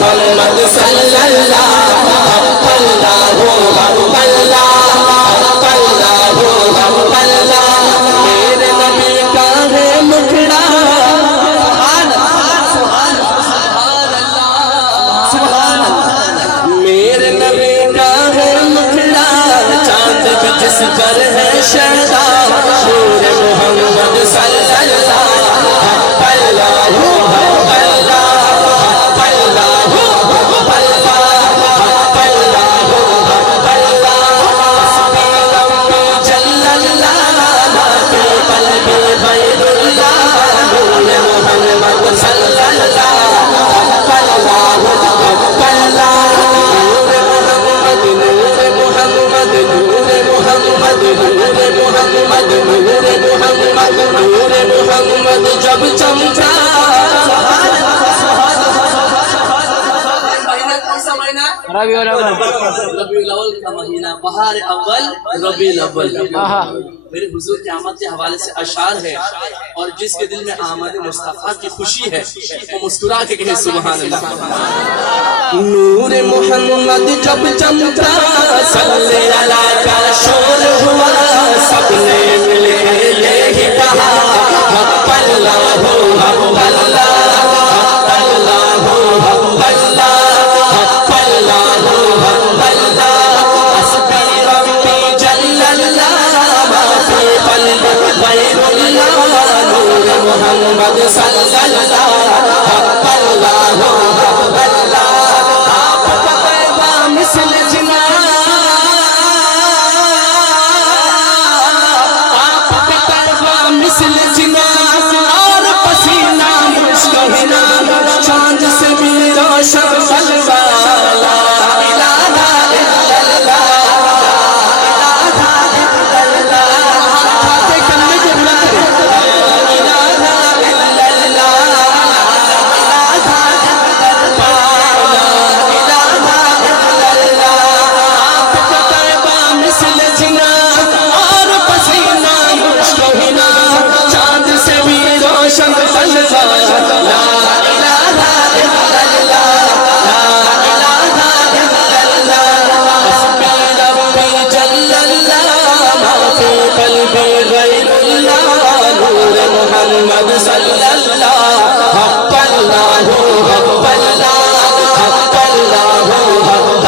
محمد صلی اللہ میرے نبی کا ہے مکھڑا میرے نبی کا ہے مکھڑا چاند بھی جس پر ہے شہدا نور محمد صلی اللہ جب چمچا ربیع الاول ربیع الاول کا مہینہ بہار اول ربیع الاول میرے حضور کی آمد کے حوالے سے اشعار ہے اور جس کے دل میں آمد مصطفیٰ کی خوشی ہے وہ مسکرا کے کہے سبحان اللہ نور محمد جب چمکا صلی اللہ کا شور ہوا سب نے مل کے یہی کہا حق اللہ حق اللہ حق اللہ حق اللہ حق اللہ حق اللہ حسبی ربی جل اللہ ما فی قلبی غیر اللہ نور محمد صلی اللہ